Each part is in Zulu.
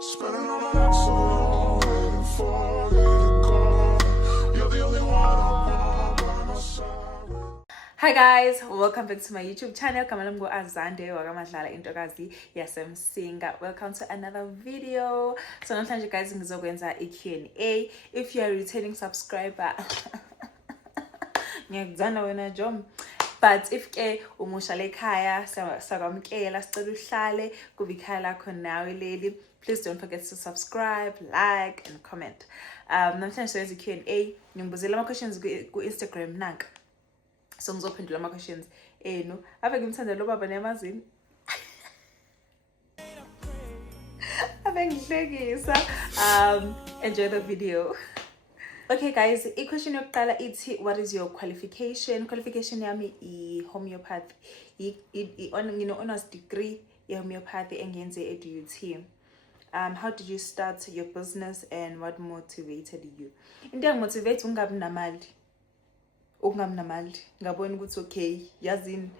Spinning on an axle, waiting for you to go. You're the only one I want by my side. Hi guys, welcome back to my YouTube channel. Kamalam go Azande wakamadlala intokazi yasemsinga. Welcome to another video. So namhlanje guys ngizokwenza i-Q&A. If you are a returning subscriber, ngiyakuzana wena Jom. But if ke umusha lekhaya sakwamkela sicela uhlale kuba ikhaya lakho nawe leli. Please don't forget to subscribe, like and comment. Namhlanje sizoyenza i-Q&A. Ngibuzela ama questions ku Instagram nanka. So ngizophendula ama questions enu. Ave ngimthanda lo baba nemazini. Ave ngihlekisa. Enjoy the video. Okay guys, i-question yokuqala ithi what is your qualification? Qualification yami i-homeopathy. Ngine-honors degree i-homeopathy engiyenze e-DUT. How did you start your business and what motivated you? Into engamotivate ungabi namali. Ungabi namali. Ngabona ukuthi okay, yazini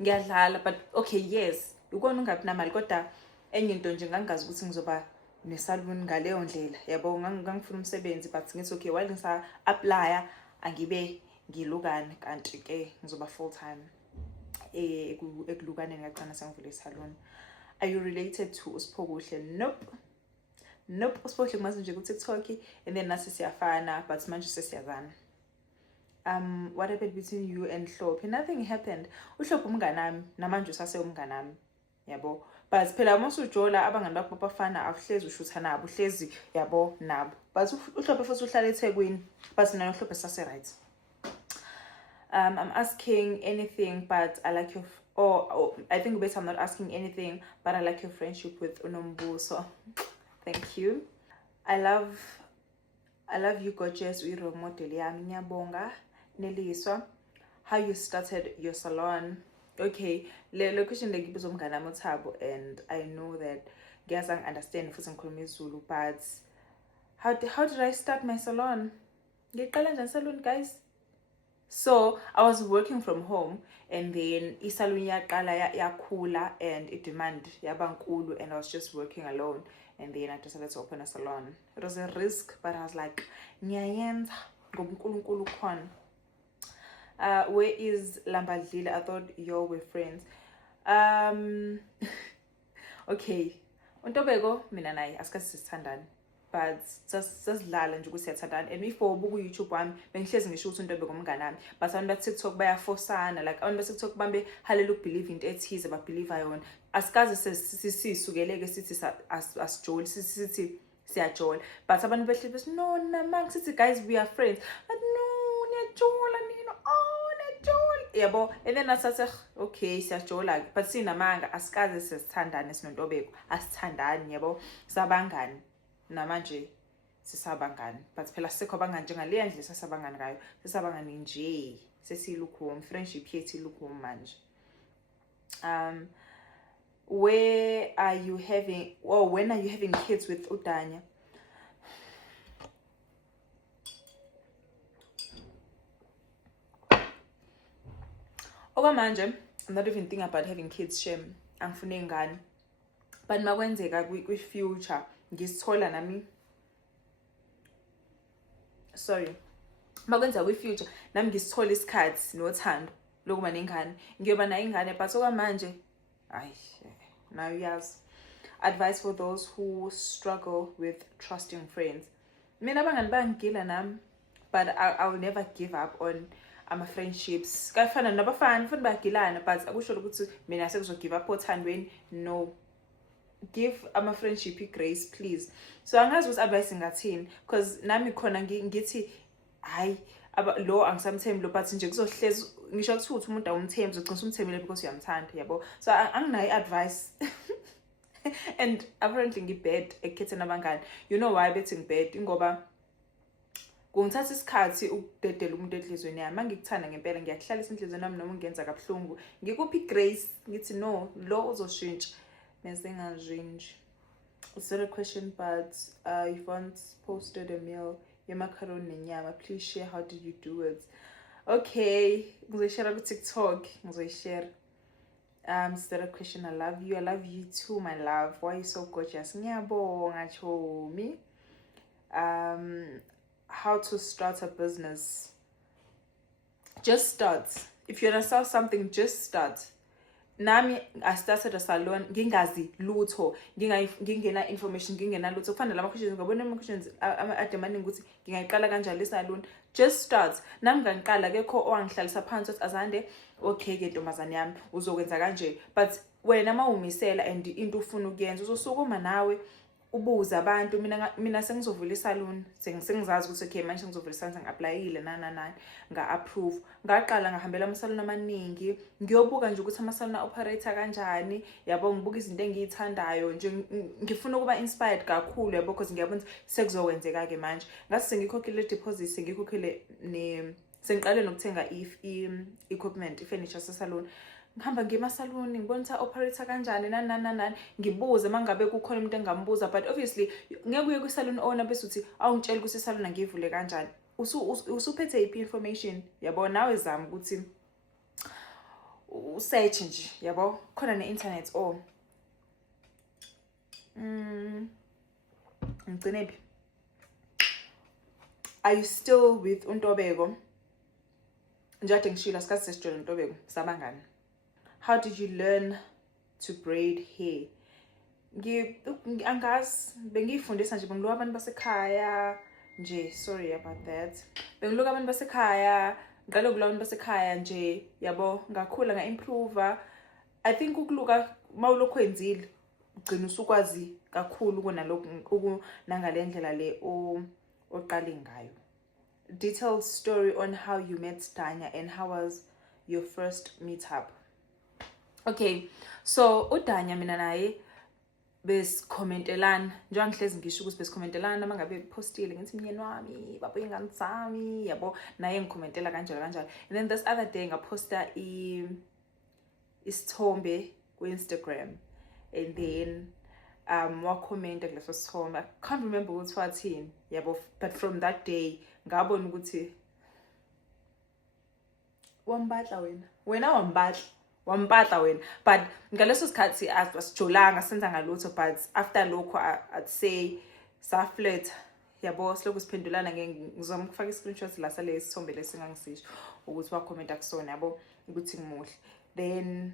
ngiyadlala but okay yes, ukona ungabi namali kodwa enye into nje ngangazi ukuthi ngizoba nesaluni ngaleyo ndlela. Yabo ngangifuna umsebenzi but ngithi okay while ngisa apply angibe ngilukane kanti ke ngizoba full time ekulukane ngiyaqana sengivule isaluni. Are you related to Usiphokuhle? Nope, Usiphokuhle ngimazi nje ku TikTok and then nasi siyafana but manje sesiyazana. What happened between you and Hlophe? Nothing happened. uHlophe umnganami namanje usase umnganami. Yabo. But phela masujola abangani bakho bafana awuhlezi ushutha nabo, uhlezi yabo nabo. But uHlophe futhi uhlala eThekwini. But mina noHlophe sase right. I'm asking anything but I like your I think better I'm not asking anything but I like your friendship with Unombuso. Thank you. I love you gorgeous. Uyi-role model yami. Ngiyabonga. Neliswa. How you started your salon? Okay, le question ngibuzwa umngane uThabo and I know that ngiyazange understand futhi ngikhuluma isiZulu but how did I start my salon? Ngiqala njani salon guys? So I was working from home and then isalon yaqala yakhula and demand yabankulu and I was just working alone and then I decided to open a salon. It was a risk but I was like ngiyayenza ngoba uNkulunkulu khona. Where is Lambadlile? I thought y'all were friends. Okay. Untobeko mina naye asikhathi sithandana. But sasidlala nje ukuthi siyathandana. And before buku YouTube wami bengihlezi ngisho ukuthi uNtobeko umnganami. But abantu ba TikTok bayaforsana like abantu ba TikTok bambe halela ukubelieve into ethize ababelieve yona. Asikaze sisukeleke sithi asijoli sithi siyajola. But abantu behle bethi no namanga sithi guys we are friends. But no niyajola nina. Yabo and then asathi okay siyajola but sinamanga asikaze sisithandane sinoNtobeko asithandani yabo sabangani namanje sisabangani but phela sikho bangani njengaleya ndlela sasabangani ngayo sisabangani nje sesilukho friendship yethu ilukho manje. When are you having kids with Udanya? Okwamanje I'm not even thinking about having kids shame angifune ingane but makwenzeka kwi future ngisithola nami makwenza kwi future nami ngisithola isikhathi nothando lokuba nengane ngiyoba nayo ingane but okwamanje now yes. Advice for those who struggle with trusting friends. Mina abangani bangigila nami but I will never give up on ama friendships. Kafana nabafana futhi bagilana but akusho ukuthi mina sekuzo give up othandweni. No. Give ama friendship grace please. So angazi ukuthi advice ngathini because nami khona ngithi hayi lo angisamthembi lo but nje kuzohlezi ngisho ukuthi umuntu awumthembi uzoqinisa umthembele because uyamthanda yabo. So anginayo advice. And apparently ngibad ekukhethe abangani. You know why bethi ngibad ngoba kungithatha isikhathi ukudedela umuntu enhlizweni yami. Mangikuthanda ngempela ngiyahlalisa inhlizweni yami noma ungenza kabuhlungu. Ngikuphi grace ngithi no lo uzoshintsha. Mesengazinje. It's not a question but you once posted a meal yemacaroni nenyama. Please share how did you do it? Okay, ngizoshare ku TikTok, ngizoshare. Still a question. I love you. I love you too, my love. Why are you so gorgeous? Ngiyabonga Chomi. How to start a business. Just start. If you wanna sell something, just start. Nami I started a salon ngingazi lutho ngingena information ngingena lutho kufanele lama questions ngabona ama questions ademaningi ukuthi ngingayiqala kanjani isalon. Just start. Nami ngangiqala kekho owangihlalisa phansi ukuthi Azande okay ke ntombazane yami uzokwenza kanje, but wena mawumisela and into ufuna ukuyenza uzosukuma nawe ubuza abantu. Mina sengizovula isalon sengizazi ukuthi okay manje ngizovula isalon ngi-applyile nani nga-approve. Ngaqala ngahambela amasalon amaningi ngiyobuka nje ukuthi amasalon operator kanjani, yabo ngibuka izinto engiyithandayo nje ngifuna ukuba inspired kakhulu, yabo because ngiyabona sekuzokwenzeka ke manje. Ngase sengikhokhile deposit, sengikhokhile sengiqale nokuthenga equipment ifurniture sesalon. Ngihamba ngemasaluni ngibona ukuthi operator kanjani nani ngibuze mangabe kukhona umuntu engambuza, but obviously ngeke uye kwisalon owner bese uthi awungitshela ukuthi isalon angivule kanjani. Usuphethe iphi information, yabo nawe zama ukuthi usearch nje, yabo khona ne-internet ngigcine phi. Are you still with uNtobeko? Njade ngishilo sikazi sesijolo uNtobeko sabangani. How did you learn to braid hair? Angazi bengifundisa nje bengiluka abantu basekhaya nje, sorry about that. Bengiluka abantu basekhaya, ngalo kulwa abantu basekhaya nje, yabo ngakhula nga-improve. I think ukuluka mawulokho wenzile ugcina usukwazi kakhulu kunalokho nangalendlela le oqale ngayo. Detailed story on how you met Danya and how was your first meetup. Okay, so uDanya mina naye besikhomentelana njengoba ngihlezi ngisho ukuthi besikhomentelana mangabe postile ngithi mnyeni wami baba ingane zami, yabo naye ngikhomentela kanjalo. And then this other day ngaposta isithombe ku-Instagram, and then wakhomenta kuleso sithombe. I can't remember ukuthi wathini, yabo, but from that day ngabona ukuthi wambatla wena wampatla wena. But ngaleso sikhathi asijolanga senza ngalutho, but after lokho I'd say saflirt, yabo siloku siphendulana ngizoma ukufaka i-screenshot la sale sithombe lesingangisisho ukuthi wakhomenta kusona, yabo ukuthi ngimuhle. Then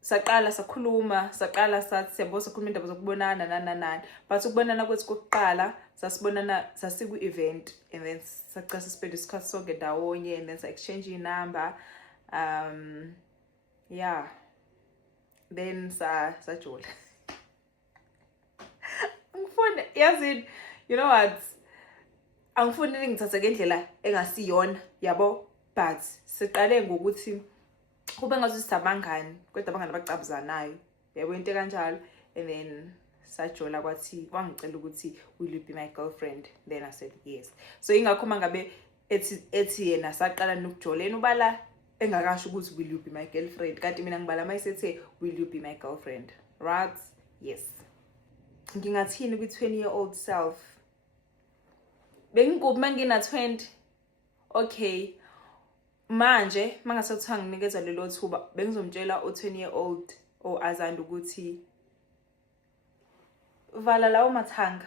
saqala sakhuluma, saqala sathi siyabo sakhuluma indaba zokubonana nani, but ukubonana kwethu kokuqala sasibonana sasiku-event, and then saqala sispend isikhathi sonke ndawonye, and then sa-exchange inumber. Yeah, then sajola. Angifuni yazini, you know what, angifuni ngithatha ngendlela engasiyona, yabo, but siqale ngokuthi kube ngathi sisabangani kodwa abangani bacabuzanayo, yabo into kanjalo. And then sajola kwathi wangicela ukuthi will you be my girlfriend, then I said yes. So ingakho mangabe ethi yena saqala nokujolena ubala engakasho ukuthi will you be my girlfriend, kanti mina ngibala mayisethe will you be my girlfriend, right? Yes. Ngingathini kwi-20-year-old self? Bengikubi mangina 20. Okay, manje mangase kuthiwa nginikeza lelo thuba bengizomtshela u-20-year-old Azande ukuthi vala lawo mathanga,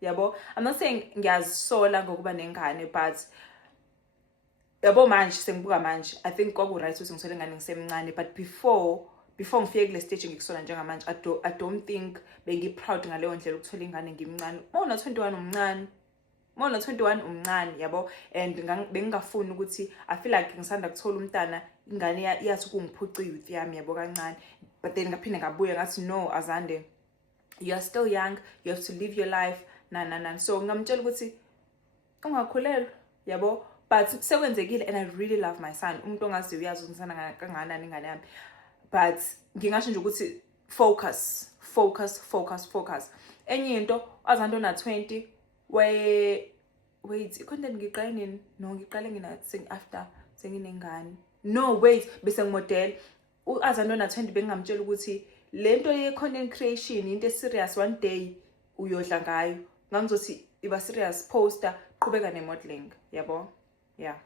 yabo. I'm not saying ngiyazisola ngokuba nengane, but yabo manje sengibuka manje I think kwaku-right ukuthi ngisole ingane ngisemncane, but before ngifike kule stage ngikusola njengamanje I don't think bengi-proud ngaleyo ndlela ukuthola ingane ngimncane. Mawuna 21 umncane, mawuna 21 umncane, yabo. And bengingafuni ukuthi I feel like ngisanda kuthola umntana ingane yathi kungiphuca youth yami, yabo, kancane. But then ngaphinde ngabuya ngathi no Azande, you are still young, you have to live your life na. So ngamtshela ukuthi ungakhulelwa, yabo. But sekwenzekile, and I really love my son. Umuntu ongazi uyazi ngisana kangakanani ingane yami. But ngingasho nje ukuthi focus. Enye into Azande na 20 wait icontent ngiqale nini? No, ngiqale ngina after senginengane. No, wait, bese ngimodel. Azande na 20 bengamtshela ukuthi lento ye content creation into serious, one day uyodla ngayo. Ngangizothi iba serious, poster, qhubeka ne-modeling, yabo. Yeah.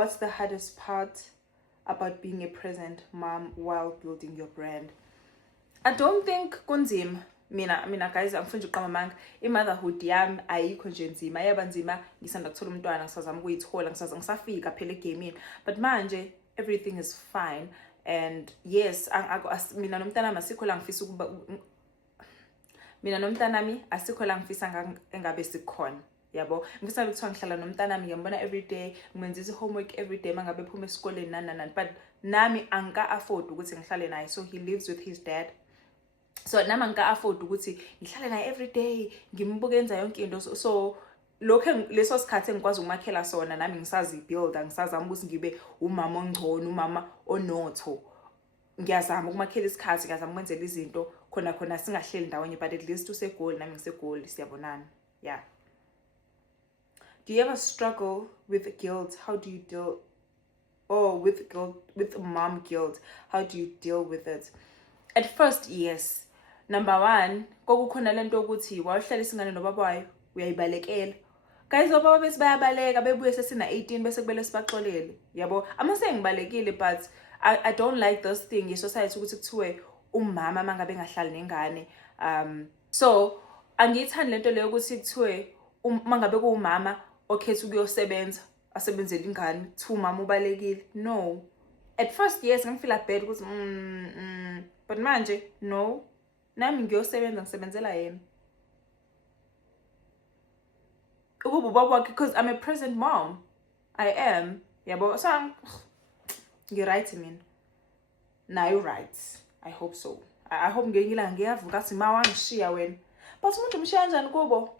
What's the hardest part about being a present mom while building your brand? I don't think kunzima. Mina guys, angifuni uqamba amanga. I-motherhood yami ayikho nje nzima. Yaba nzima ngisanda kuthola umntwana, ngisazama ukuyithola, ngisafika phela egamini. But manje everything is fine. And yes, mina nomntanami asikho la ngifisa ukuba mina nomntanami asikho la ngifisa engabe sikhona. Yabo, ngifisa ukuthiwa ngihlala nomntanami ngiyambona every day, ngimenzisa homework every day mangabe ephuma esikoleni nani. But nami angika afford ukuthi ngihlale naye. So he lives with his dad. So nami angika afford ukuthi ngihlale naye every day, ngimbuke enza yonke into. So lokho leso sikhathi engikwazi ukumakhela sona nami ngisazi build, ngisazama ukuthi ngibe umama ongcono, umama onotho. Ngiyazama ukumakhela isikhathi, ngiyazama ukwenzela izinto khona singahleli ndawonye, but at least usegoli nami ngisegoli, siyabonana. Yeah. Do you ever struggle with guilt? How do you deal with guilt, with mom guilt? How do you deal with it? At first, yes. Number one, kokukhona lento ukuthi wawuhlala isingane nobaba wayo uyayibalekela. Guys, obaba bese bayabaleka bebuye sesina 18 bese kubele sibaxolele. Yabo, amasengibalekile, but I don't like this thing in society ukuthi kuthiwe umama mangabe engahlali nengane. So angiyithandi lento leyo ukuthi kuthiwe mangabe kuwumama okhetha ukuyosebenza asebenzele ingane kuthiwa umama ubalekile. No. At first, yes, ngifeel bad ukuthi but manje no. Nami ngiyosebenza ngisebenzela yena. Ukuba ubaba wakhe, because I'm a present mom. I am. Yabo, so you're right, mina. Nah, you're right. I hope so. I hope ngiyengila ngiyavuka si ma wangishiya wena. But umuntu umshiya kanjani kubo?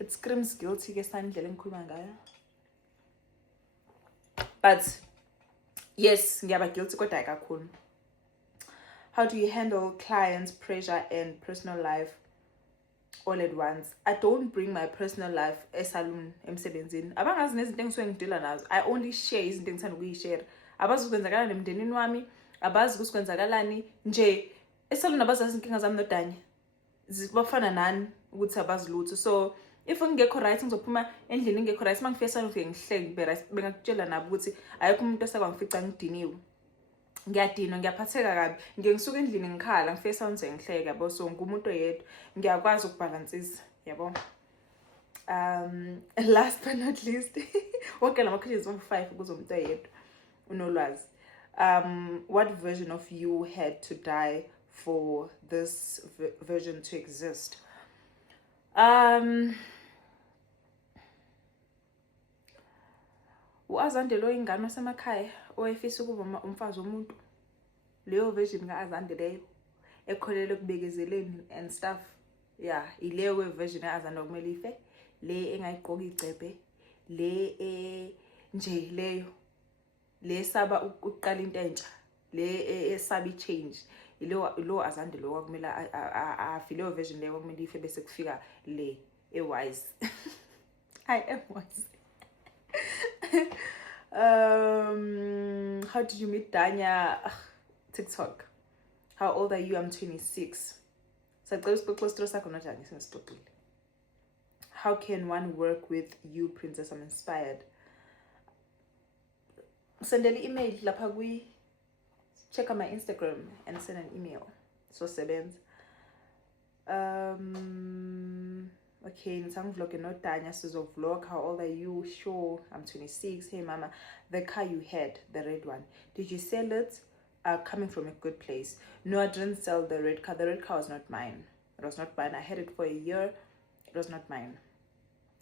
It screams guilty ke sandlela engikhuluma ngayo. But yes, ngiyaba guilty kodwa kakhulu. How do you handle clients, pressure and personal life all at once? I don't bring my personal life esalon emsebenzini. Abangazi nezinto engisuke ngidila nazo. I only share izinto engithanda ukuyishare. Abazi ukwenzakala nemndenini wami, abazi ukuthi kwenzakalani nje esalon, abazazi inkinga zami nodanya. Zibafana nani ukuthi abazi lutho. So if ngekho right ngizophuma endlini ngekho right, mangifika esalon ufike ngihleke bengakutshela nabo ukuthi ayikho umuntu osakwangifica ngidiniwe. Ngiyadinwa, ngiyaphatheka kabi, ngisuka endlini ngikhala, ngifike esalon ngihleke yabo. So ngumuntu oyedwa ngiyakwazi ukubalansisa, yabo. Last but not least, wonke lama questions 5 ukuze umuntu oyedwa unolwazi. What version of you had to die for this version to exist? uAzande lo ingane wasemakhaya owayefisa ukuba umfazi womuntu, leyo version kaAzande leyo ekholele kubekezeleni and stuff. Yeah, ileyo version kaAzande okumele ife, le engayiqoka igcebe, le nje leyo le saba ukuqala into entsha, le esaba change. Lo Azande lo kwakumele leyo version leyo kwakumele ife bese kufika le wise. I am wise. How did you meet Danya? TikTok. How old are you? I'm 26. How can one work with you, Princess? I'm inspired. Send an email. Check out my Instagram and send an email. So sebenz. Okay, Nsang vlog not Tanya Suzo vlog. How old are you? Sure, I'm 26. Hey mama, the car you had, the red one, did you sell it? Coming from a good place. No, I didn't sell the red car. The red car was not mine. It was not mine. I had it for a year. It was not mine.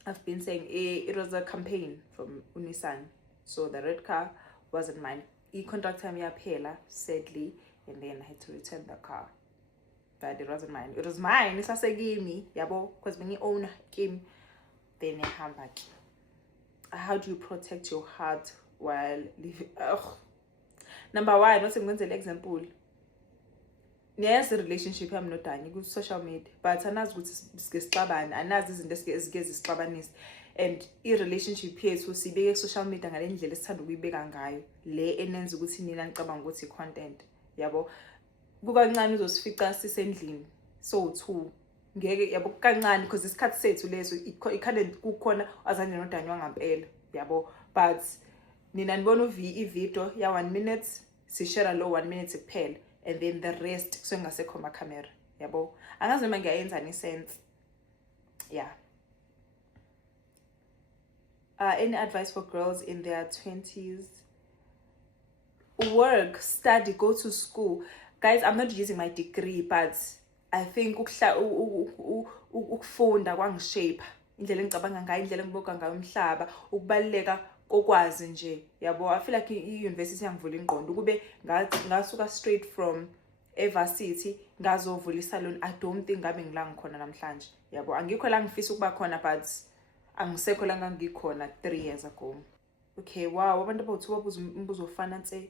I've been saying it was a campaign from Unisan. So the red car wasn't mine. Contract time yaphela, sadly, and then I had to return the car. But it wasn't mine. It was mine. It's a me, yabo, because when you own game, then you have back. How do you protect your heart while living? Number one, what's an example? Yes, the relationship I'm not done. You go social media, but another good is stubborn. Another is stubbornness. And i-relationship yethu sibeke social media ngale ndlela esithanda ukuyibeka ngayo, le enenza ukuthi nina nicabanga ukuthi content, yabo. Kukancane uzosifica sisendlini so 2 ngeke, yabo, kancane because isikhathi sethu leso ikhale kukhona Azande noDanywa ngampela, yabo. But nina nibona i-video ya 1 minute sishare lo 1 minute kuphela and then the rest kusuke ngasekho ama-camera yabo. Angazi noma ngiyayenzani isense. Yeah. Any advice for girls in their 20s? Work, study, go to school. Guys, I'm not using my degree, but I think ukufunda kwangishape indlela engicabanga ngayo, indlela engibuka ngayo umhlaba, ukubaluleka kokwazi nje yabo. I feel like i-university yangivula ingqondo ukube ngasuka straight from evarsity ngazovula isalon. I don't think ngabe ngila ngikhona namhlanje yabo. Angikho la ngifisa ukuba khona, but angisekho la ngangikhona 3 years ago. Okay, wow, abantu abawu2 babuza umbuzo ofana nse.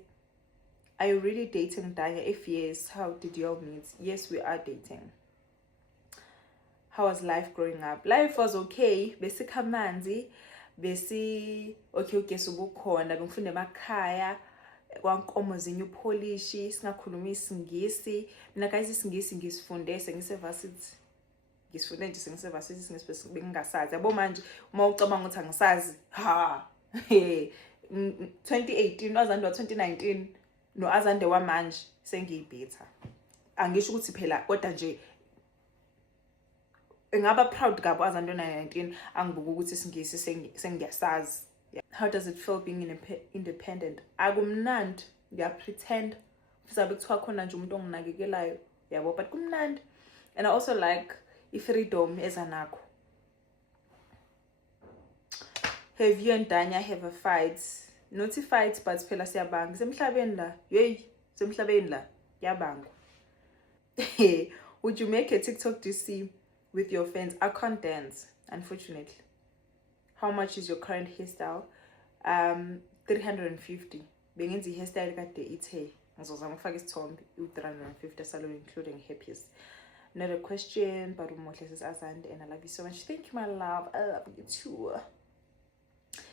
Are you really dating Danya? If yes, how did you all meet? Yes, we are dating. How was life growing up? Life was okay. Besikhamanzi, okay, ugesi ubukhona, bengifunda emakhaya, kwankomo zinye upolishi, singakhuluma isingisi. Mina guys isingisi ngisifunde sengisevarsity. Ngisifunda nje sengisevarsity singisibese bengingasazi. Yabo manje uma ucabanga ukuthi angisazi, ha. 2018 wazandwa 2019 no azande wamanje sengiyibhetha. Angisho ukuthi phela kodwa nje ngaba proud gabo azande 2019 angibuka ukuthi singisi sengiyasazi. How does it feel being independent? Akumnandi, ngiya pretend sizabe kuthiwa khona nje umuntu onginakekelayo yabo, but kumnandi. And I also like i-freedom ezanakho. Have you and Danya have a fight? Not a fight, but phela siyabanga. Semhlabeni la. Yey, semhlabeni la. Yabanga. Would you make a TikTok DC with your friends? I can't dance, unfortunately. How much is your current hairstyle? 350. Bengenzi hairstyle kade ithe. Ngizozama ukufaka isithombe u350 salon including hairpiece. Not a question, but umuhle sis Azande, and I love you so much. Thank you, my love. I love you too.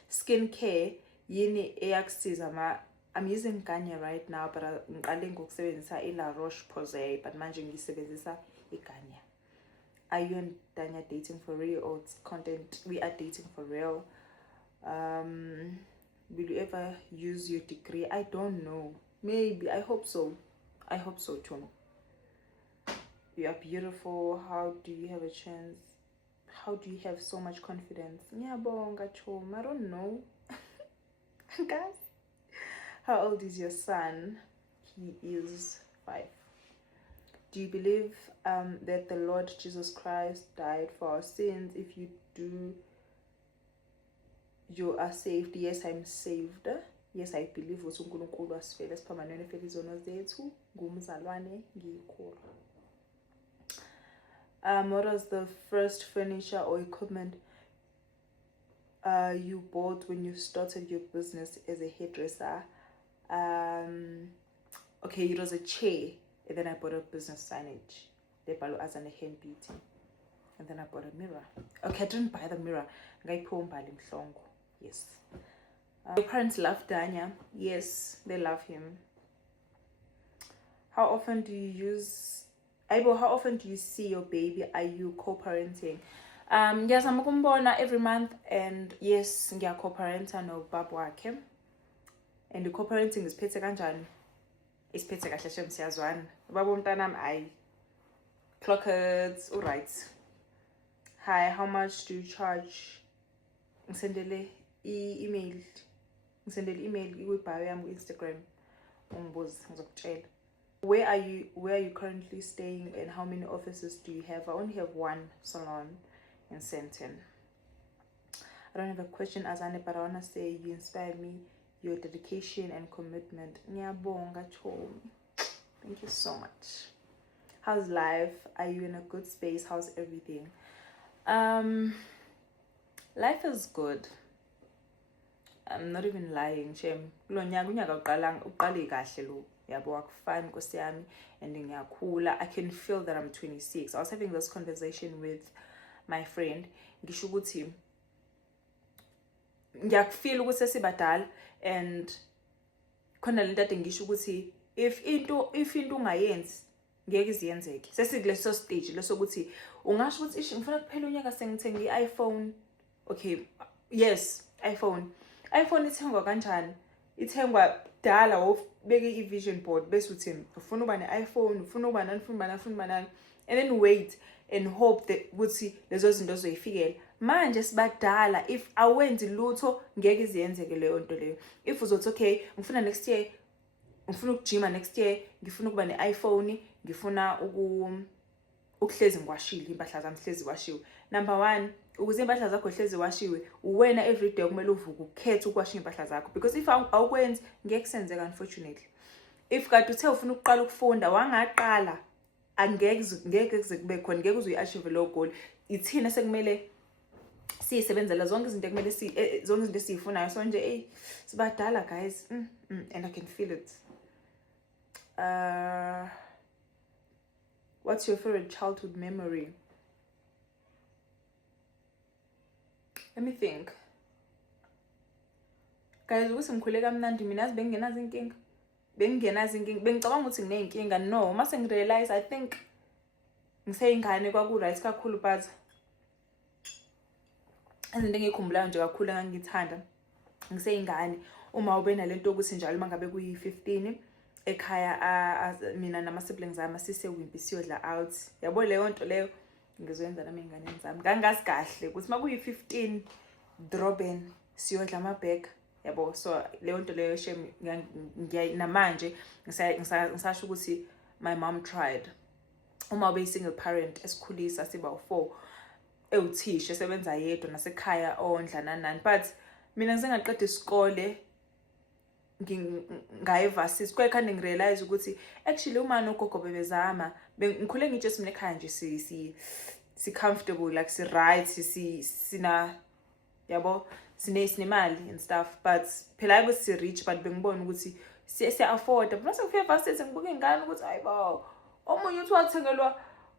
Skincare yini eyakusiza I'm using Garnier right now, but ngiqale ngokusebenzisa La Roche-Posay, but manje ngisebenzisa iGarnier. Are you and Danya dating for real or it's content? We are dating for real. Will you ever use your degree? I don't know. Maybe. I hope so. I hope so too. You are beautiful. How do you have a chance? How do you have so much confidence? Ngiyabonga choma. I don't know. Guys, how old is your son? He is 5. Do you believe that the Lord Jesus Christ died for our sins? If you do, you are saved. Yes, I'm saved. Yes, I believe ukuthi uNkulunkulu asifele siphamaneni efela izono zethu ngumzalwane ngikhulu. What was the first furniture or equipment you bought when you started your business as a hairdresser? Okay, it was a chair, and then I bought a business signage. They bought as an hand beauty, and then I bought a mirror. Okay, I didn't buy the mirror. Yes. Your parents love Danya. Yes, they love him. How often do you use Aibo, how often do you see your baby? Are you co-parenting? Yes, I'm kumbona every month, and yes, ngiya co-parenta no baba wakhe. And the co-parenting is phethe kanjani? Isiphethe kahle shem siyazwana. Baba umntanami ayi. Clockers, all right. Hi, how much do you charge? Ngisendele email. Ngisendele email iwebhayo yami ku-Instagram. Ungibuze ngizokutshela. Where are you currently staying, and how many offices do you have? I only have one salon in Sandton. I don't have a question, Azane, but I want to say you inspire me, your dedication and commitment. Ngiyabonga Chomi. Thank you so much. How's life? Are you in a good space? How's everything? Life is good. I'm not even lying, Shem. Unyaka uqale kahle lo. Yabo akufani Nkosi yami, and ngiyakhula. I can feel that I'm 26. I was having this conversation with my friend. Ngisho ukuthi ngiyakufeel ukuthi sesibadala, and khona lento ade ngisho ukuthi if into ungayenzi ngeke iziyenzeke. Sesikuleso stage lesokuthi ungasho ukuthi ngifuna kuphela unyaka sengithenga i-iPhone. Okay, yes, iPhone. iPhone ithengwa kanjani? Ithengwa dala wobeke i-vision board bese uthi ufuna uba ne-iPhone, ufuna uba nani, ufuna uba nani, ufuna uba nani, and then wait and hope that ukuthi lezo zinto zoyifikela. Manje sibadala, if awenzi lutho ngeke iziyenzeke leyo nto leyo. If uzothi okay, ngifuna next year, ngifuna ukujima next year, ngifuna ukuba ne-iPhone, ngifuna ukuhlezi ngiwashile impahla zami hlezi washiwe. Number 1, ukuze impahla zakho hlezi washiwe, uwena everyday kumele uvuke ukhethe ukuwasha impahla zakho, because if awukwenzi ngeke senzeka unfortunately. If kade uthe ufuna ukuqala ukufunda wangaqala, ngeke kuze kube khona, ngeke uzuyi-achieve low goal. Ithina sekumele siyisebenzela zonke izinto ekumele zonke izinto esiyifunayo. So nje sibadala guys, and I can feel it. What's your favorite childhood memory? Let me think. Guys, ukuthi ngikhule kamnandi mina yazi bengingenazo inkinga. Bengicabanga ukuthi ngineyinkinga. No, mase ngirealize I think ngiseyingane kwaku-right kakhulu, but izinto engikhumbulayo nje kakhulu engangithanda ngiseyingane, uma ube nalento ukuthi njalo mangabe kuyi-15 ekhaya mina nama-siblings ami sisewimpi siyodla out. Yabo leyo nto leyo ngizoyenza nami ey'nganeni zami. Ngangazi kahle ukuthi uma kuyi-15 Durban siyodla ama-burger. Yabo, so leyo nto leyo shame namanje ngisasho ukuthi my mom tried. Uma ube single parent esikhulisa siba u4, ewuthisha esebenza yedwa nasekhaya ondla nani, but mina ngizengaqeda isikole ngayevasisi kwayikhande ngirealize ukuthi actually uma nogogo bebezama, ngikhule ngitshe simne ekhaya nje si comfortable, like si right, sina yabo sinemali and stuff, but phela hayi ukuthi si rich, but bengibona ukuthi siya afford. But mase ngifika evasisi ngibuka ingane ukuthi hayibo, omunye uthi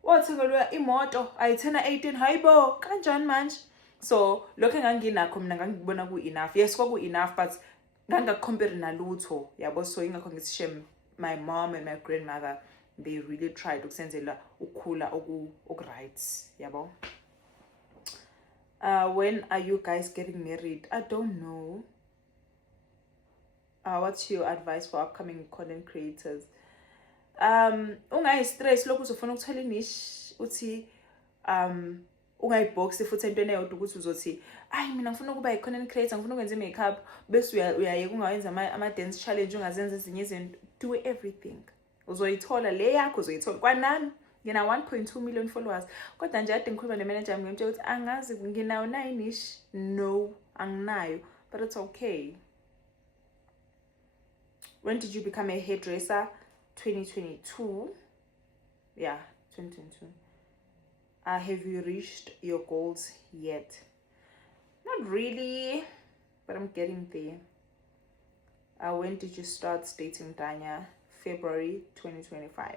wathengelwa imoto ayithena 18, hayibo kanjani manje. So lokho enganginakho mina ngangibona ku-enough. Yes, kwaku-enough, but ngangakucompare nalutho, yabo. So ingakho ngithi shame my mom and my grandmother, they really tried ukusenzela ukukhula oku-right, yabo. When are you guys getting married? I don't know. What's your advice for upcoming content creators? Ungayi-stress lokhu uzofuna ukuthola iniche uthi ungayiboxi futhi entweni eyodwa ukuthi uzothi ayi mina ngifuna ukuba i-content creator, ngifuna ukwenza i-makeup, bese uyayeka ungawenza ama-dance challenge, ungazenza ezinye izinto. Do everything, uzoyithola le yakho, uzoyithola. Kwanami ngina 1.2 million followers, kodwa nje ade ngikhuluma ne-manager yami ngimtshela ukuthi angazi nginayo na iniche. No, anginayo, but it's okay. When did you become a hairdresser? 2022. Yeah, 2022. Have you reached your goals yet? Not really, but I'm getting there. When did you start dating Tanya? February 2025.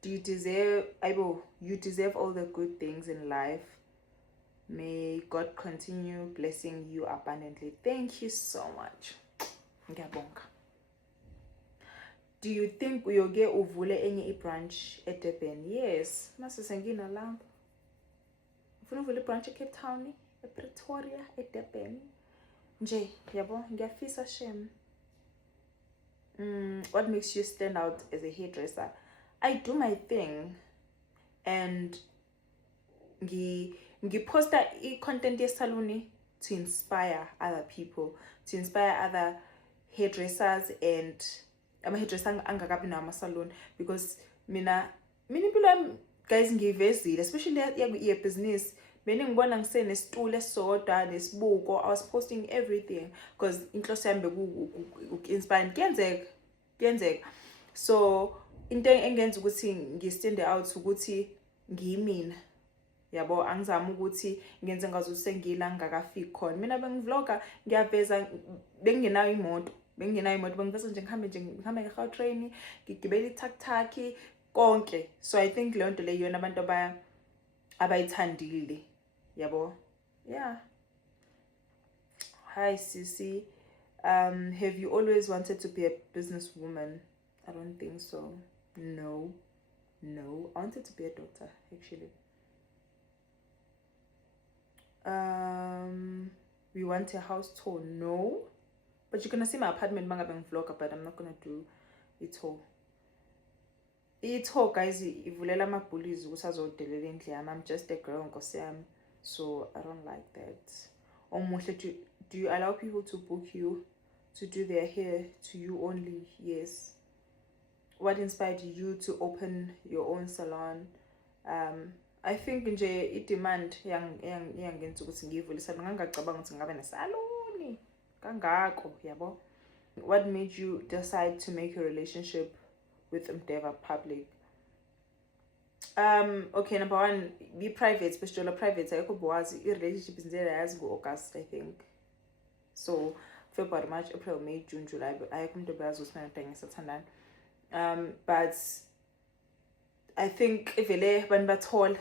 Do you deserve, you deserve all the good things in life. May God continue blessing you abundantly. Thank you so much. Ngiyabonga. Do you think uyoke uvule enye i-branch eDurban? Yes, mase senginalapho. Ufuna uvule i-branch eCape Town, ePretoria, eDurban. Nje, yabo, ngiyafisa shem. What makes you stand out as a hairdresser? I do my thing, and ngiposta i-content yesaluni to inspire other people, to inspire other hairdressers and ama-hairdresser angakabi nawo ama-salon, because mina impilo yami guys ngiyivezile, especially ye-business. Bene ngibona ngisenesitulo esisodwa nesibuko. I was posting everything because inhloso yami beku-inspire. Kuyenzeka. So into engenza ukuthi ngi-stand out ukuthi ngiyimina, yabo. Angizami ukuthi ngenze ngazuthi sengila ngakafiki khona. Mina bengivlogger, ngiyaveza bengenayo imoto. Bengiveza nje ngihambe nge-Gautrain, ngigibela i-tuk-tuk konke. So I think leyo nto leyo yona abantu abayithandile, yabo. Yeah. Hi Sisi. Have you always wanted to be a businesswoman? I don't think so. No. I wanted to be a doctor, actually. we want a house tour. No, but you're gonna see my apartment mangabe ngivlogger, but I'm not gonna do a tour. I-tour guys ivulela ama-bullies ukuthi azodelela indlu yami. I'm just a girl nkosi yami, so I don't like that. Omuhle, do you allow people to book you to do their hair to you only? Yes. What inspired you to open your own salon? I think nje i-demand yangenza ukuthi ngiyivulisa. Ngangacabanga ukuthi ngabe nesaloni kangako, yabo. What made you decide to make a relationship with Mdeva public? Okay, number one, be private, especially private. Ayikho bwazi i-relationship nje yazi ngo-August, I think. So February, March, April, May, June, July, ayikho umuntu obeyazi ukuthi mina ngidangisa thandana. But I think ivele abantu bathola,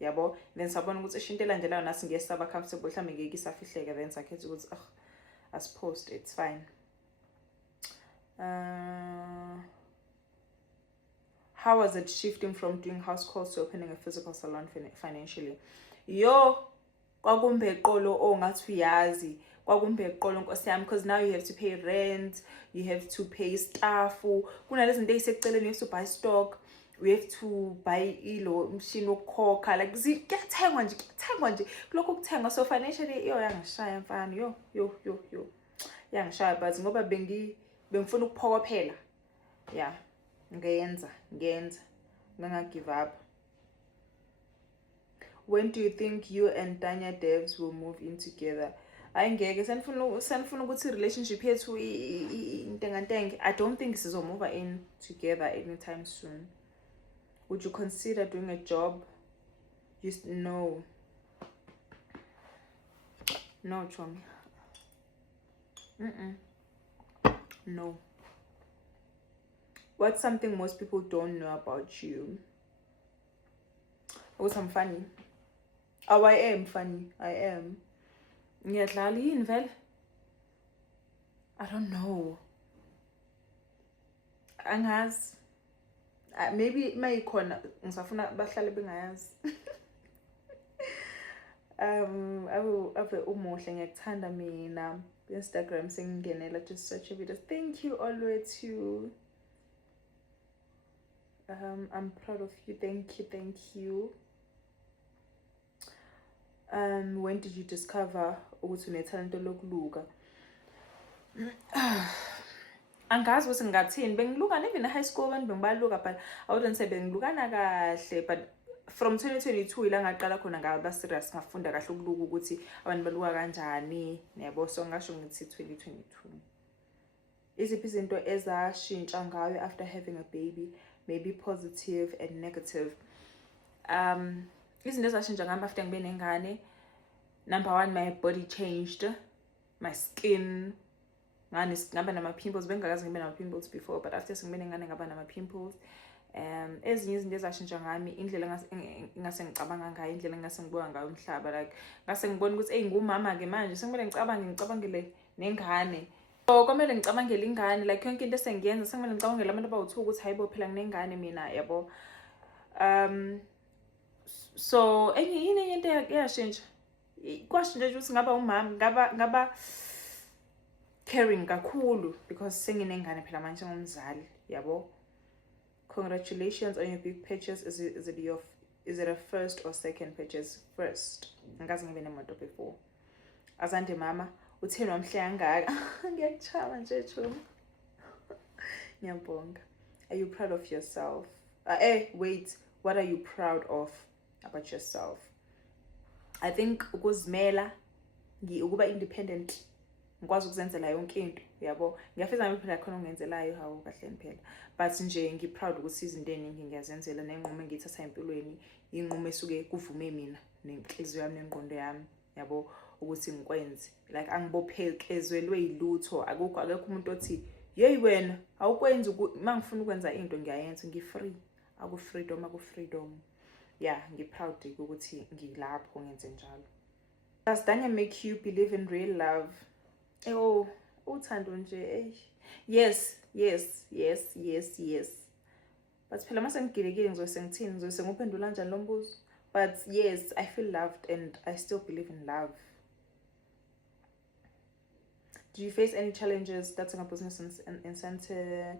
yabo, then sabona ukuthi ishinto elandelayo nasi ngiyesaba comfortable, mhlawumbe ngeke isafihleka, then sakhetha ukuthi as post, it's fine. How was it shifting from doing house calls to opening a physical salon financially? Yo, kwakumbe qolo ongathi uyazi, kwakumbe qolo nkosi yami, because now you have to pay rent, you have to pay staff, kunalezi zinto eziseceleni, you have to buy stock, we have to buy ilo machine wokukhokha, like kuyathengwa nje kulokho kuthengwa. So financially iyo yangishaya mfana, yo yangishaya, but ngoba bengifuna ukuphokophela, yeah, ngenza give up. When do you think you and Tanya Devs will move in together? Ayingeke, sanifuna ukuthi relationship yethu intengantenge. I don't think sizomove in together anytime soon. Would you consider doing a job? No, Chomi. No. What's something most people don't know about you? Because I'm funny. Oh, I am funny. I am. Ngiyadlala yini vele? I don't know. Angazi. Maybe mayikhona ngisafuna bahlale bengayazi. Ave umuhle, ngiyakuthanda mina. Instagram sengingenela just search videos. Thank you always to I'm proud of you. Thank you. When did you discover ukuthi unetalent lokuluka? Angazi ukuthi ngingathini, bengiluka even high school abantu bengibaluka, but I wouldn't say bengilukana kahle, but from 2022 ila ngaqala khona ngaba serious, ngafunda kahle ukuluka ukuthi abantu baluka kanjani, yabo. So ngasho ngithi 2022. Iziphi izinto ezashintsha ngayo after having a baby? Maybe positive and negative. Izinto ezashintsha ngami after ngibe nengane. Number one, my body changed, my skin. Ngaba nama-pimples, bengingakazi ngibe nama-pimples before, but after sengibe nengane ngaba nama-pimples. Ezinye izinto ezashintsha ngami, indlela engase ngicabanga ngayo, indlela engase ngibuka ngayo umhlaba, like ngase ngibona ukuthi ngumama-ke manje, sekumele ngicabangele nengane. So kwamele ngicabangele ingane, like yonke into esengiyenza sekumele ngicabangele abantu abawu-2 ukuthi hayibo phela nginengane mina, yabo. So enye into eyashintsha, kwashintsha ukuthi ngaba umama, ngaba caring kakhulu, because senginengane phela manje ngumzali, yabo. Congratulations on your big purchase. Is it a first or second purchase? First. Ngikaze ngibe nemoto before. Azande mama, utheni wamhle kangaka? Ngiyakuchama nje Chomi. Ngiyabonga. Are you proud of yourself? Wait, what are you proud of about yourself? I think ukuzimela, ukuba independent, ngikwazi ukuzenzela yonke into, yabo. Ngiyafisa nami phela khona ungenzelayo hawo kahle impela, but nje ngiproud ukuthi izinto eziningi ngiyazenzela, nenqumo engithatha empilweni inqumo esuke kuvume mina nenhliziyo yami nengqondo yami, yabo, ukuthi ngikwenze. Like angibophezelwe yilutho, akekho umuntu othi hey wena awukwenzi, mangifuna ukwenza into ngiyayenza, ngifree. Aku-freedom. Yeah, ngiproud ukuthi ngilapho ngenze njalo. Does Tanya make you believe in real love? Uthando nje, yes. But phela mase ngigilekile ngizobe ngithini, ngizobe nguphendula kanjani lo mbuzo? But yes, I feel loved and I still believe in love. Do you face any challenges starting a business in Sandton?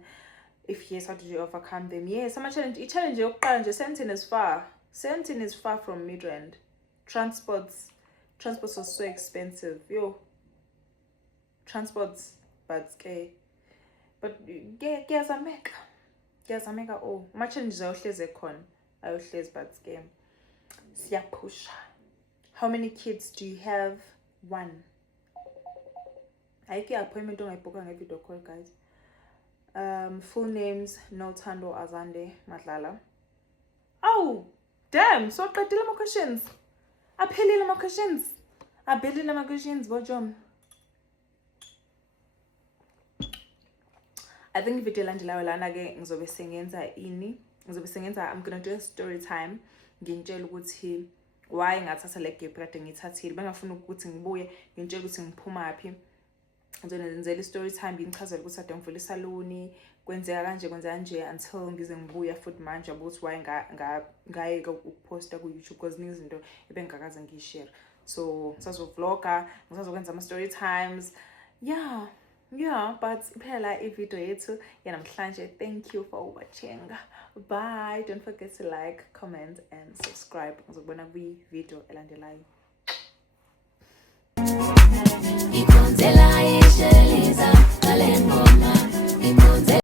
If yes, how did you overcome them? Yes, I'm a challenge. I-challenge yokuqala nje, Sandton is far. Sandton is far from Midrand. Transports are so expensive. Yo. Transports, but kuyazameka oh. Ama-challenges ayohlezi ekhona. Ayohlezi but siyapusha. How many kids do you have? 1. Ayikho i-appointment ongayibhukha nge-video call, guys. Full names, Nothando Azande Madlala. Oh, damn, so qedile ama-questions. Aphelile ama-questions. Abhelile ama-questions, bojom. I think video landelayo lana ke ngizobe sengenza ini. I'm gonna do a story time. Ngintshela ukuthi why ngathatha le gap kade ngithathile. Bengafuna ukuthi ngibuye ngintshela ukuthi ngiphumaphi. Ngizonenzela i-story time ngichazela ukuthi ade ngivula isaluni, kwenzeka kanje until ngize ngibuya futhi manje ukuthi why ngayeka ukuposta ku YouTube because izinto ebengakaze ngishare. So ngisazovlogga, ngisazokwenza ama-story times. Yeah, but phela i-video yethu yanamhlanje. Thank you for watching. Bye. Don't forget to like, comment and subscribe. Ngizobona kwi-video elandelayo.